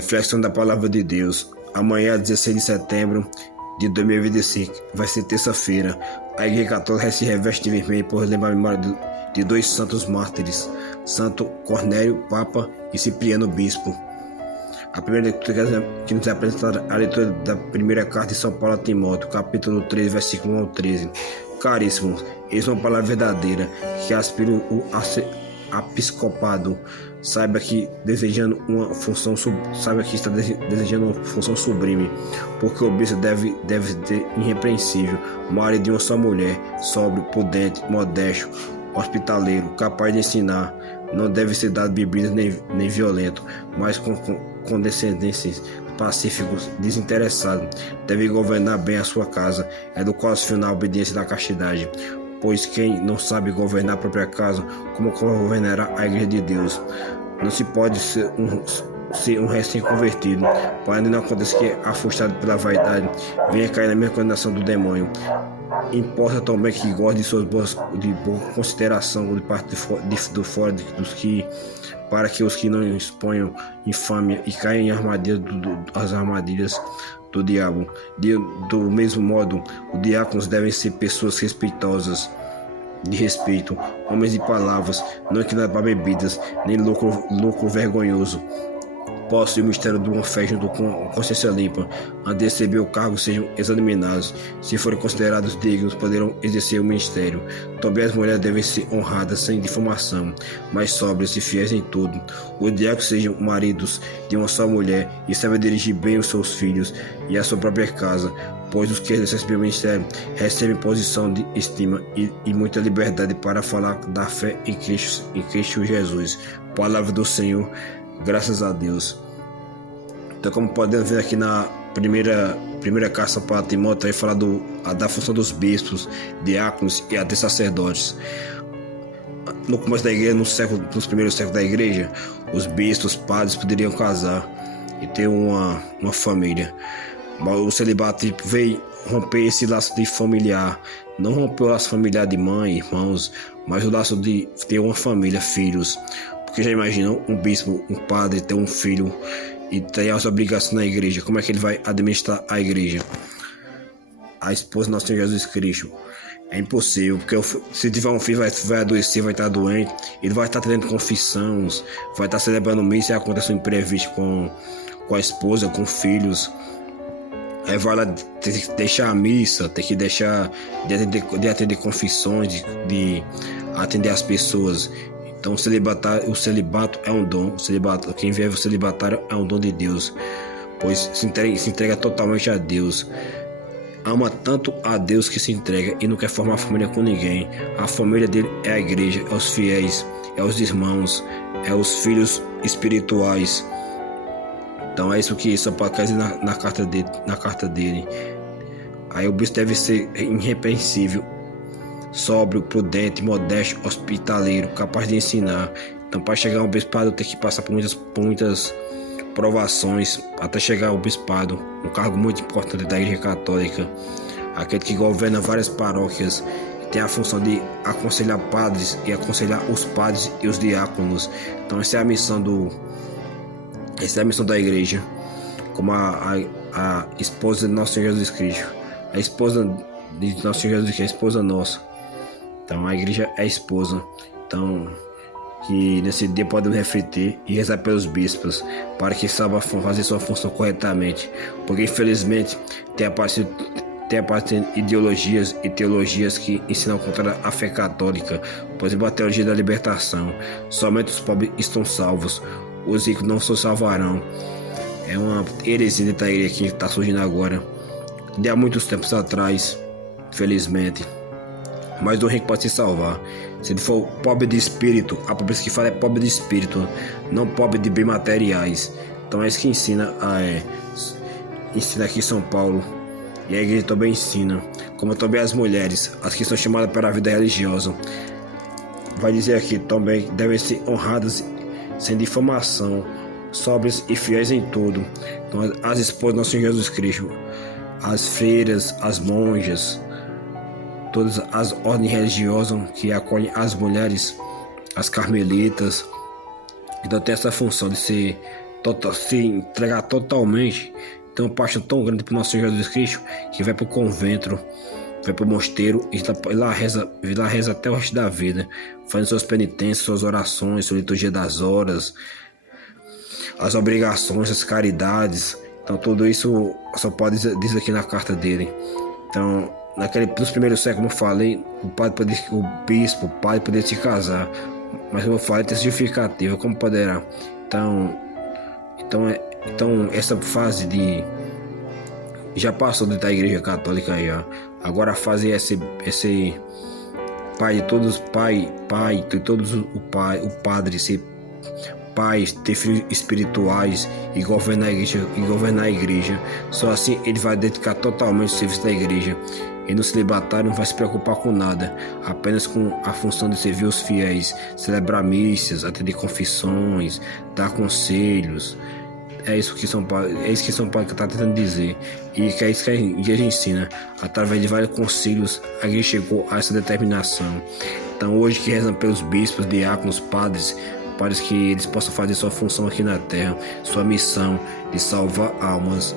Reflexão da Palavra de Deus. Amanhã, 16 de setembro de 2025, vai ser terça-feira. A Igreja Católica se reveste de vermelho por lembrar a memória de dois santos mártires, Santo Cornélio, Papa, e Cipriano, Bispo. A primeira leitura que nos apresenta a leitura da primeira carta de São Paulo a Timóteo, capítulo 3, versículo 1 ao 13. Caríssimos, eis uma palavra verdadeira, que aspira o episcopado. Saiba que está desejando uma função sublime, porque o bispo deve ser irrepreensível, marido de uma só mulher, sóbrio, prudente, modesto, hospitaleiro, capaz de ensinar. Não deve ser dado bebidas nem violento, mas com condescendentes, pacíficos, desinteressados. Deve governar bem a sua casa, educar-se na obediência da castidade. Pois quem não sabe governar a própria casa, como governará a Igreja de Deus? Não se pode ser um recém-convertido, para não acontecer que, afastado pela vaidade, venha cair na mesma condenação do demônio. Importa também que goste de boa consideração de parte do fora dos que, para que os que não exponham infâmia e caiam em armadilhas do diabo. Do mesmo modo, os diáconos devem ser pessoas respeitosas, de respeito, homens de palavras, não inclinados para bebidas, nem lucro vergonhoso. Posse o mistério de uma fé junto com consciência limpa. Antes de receber o cargo, sejam examinados. Se forem considerados dignos, poderão exercer o ministério. Também as mulheres devem ser honradas, sem difamação, mas sóbrias e fiéis em tudo. Os diáconos sejam maridos de uma só mulher e saibam dirigir bem os seus filhos e a sua própria casa, pois os que exercem o ministério recebem posição de estima e muita liberdade para falar da fé em Cristo Jesus. Palavra do Senhor. Graças a Deus. Então, como podemos ver aqui na primeira carta para Timóteo, vai falar da função dos bispos, diáconos e até sacerdotes. No começo da igreja, nos primeiros séculos da igreja, os bispos, padres poderiam casar e ter uma família. Mas o celibato veio romper esse laço de familiar. Não romper o laço familiar de mãe, irmãos, mas o laço de ter uma família, filhos. Porque já imaginou um bispo, um padre ter um filho e ter as obrigações na igreja? Como é que ele vai administrar a igreja? A esposa do nosso Senhor Jesus Cristo. É impossível, porque se tiver um filho vai adoecer, vai estar doente, ele vai estar tendo confissões, vai estar celebrando missa e acontece um imprevisto com a esposa, com filhos. Aí vai lá ter que deixar a missa, ter que deixar de atender confissões, de atender as pessoas. Então o celibato é um dom. Quem vive o celibatário é um dom de Deus, pois se entrega totalmente a Deus. Ama tanto a Deus que se entrega e não quer formar família com ninguém. A família dele é a igreja, é os fiéis, é os irmãos, é os filhos espirituais. Então é isso que São Paulo quer dizer na carta dele. Aí o bispo deve ser irrepreensível, sóbrio, prudente, modesto, hospitaleiro, capaz de ensinar. Então, para chegar ao bispado, tem que passar por muitas provações até chegar ao bispado, um cargo muito importante da Igreja Católica, aquele que governa várias paróquias, tem a função de aconselhar padres e aconselhar os padres e os diáconos. Então, essa é a missão da igreja, como a esposa de nosso Senhor Jesus Cristo, a esposa de nosso Senhor Jesus Cristo, a esposa nossa. Então a igreja é a esposa. Então que nesse dia podemos refletir e rezar pelos bispos, para que saibam fazer sua função corretamente, porque infelizmente tem aparecido ideologias e teologias que ensinam contra a fé católica. Por exemplo, a teologia da libertação: somente os pobres estão salvos, os ricos não se salvarão. É uma heresia dentro da igreja que está surgindo agora, de há muitos tempos atrás, infelizmente. Mas o rico pode se salvar se ele for pobre de espírito. A pobreza que fala é pobre de espírito, não pobre de bens materiais. Então é isso que ensina aqui São Paulo, e a igreja também ensina, como também as mulheres, as que são chamadas para a vida religiosa. Vai dizer aqui também, devem ser honradas sem difamação, sóbrias e fiéis em tudo. Então, as esposas do nosso Senhor Jesus Cristo, as freiras, as monjas, todas as ordens religiosas que acolhem as mulheres, as carmelitas, então tem essa função de ser se entregar totalmente. Tem uma paixão tão grande pro nosso Senhor Jesus Cristo que vai pro convento, vai pro mosteiro e lá reza até o resto da vida, fazendo suas penitências, suas orações, sua liturgia das horas, as obrigações, as caridades. Então tudo isso só pode dizer aqui na carta dele. Então, nos primeiros séculos, como eu falei, o bispo, o padre poderia se casar, mas como eu falei, tem justificativa, como poderá. Então essa fase já passou da Igreja Católica aí, ó. Agora a fase é esse pai de todos, o padre ser pais, ter filhos espirituais e governar a igreja. Só assim ele vai dedicar totalmente o serviço da igreja. E no celibatário não vai se preocupar com nada, apenas com a função de servir os fiéis, celebrar missas, atender confissões, dar conselhos. É isso que São Paulo está tentando dizer, e que é isso que a igreja ensina. Através de vários concílios, a igreja chegou a essa determinação. Então hoje que rezam pelos bispos, diáconos, padres que eles possam fazer sua função aqui na terra, sua missão de salvar almas.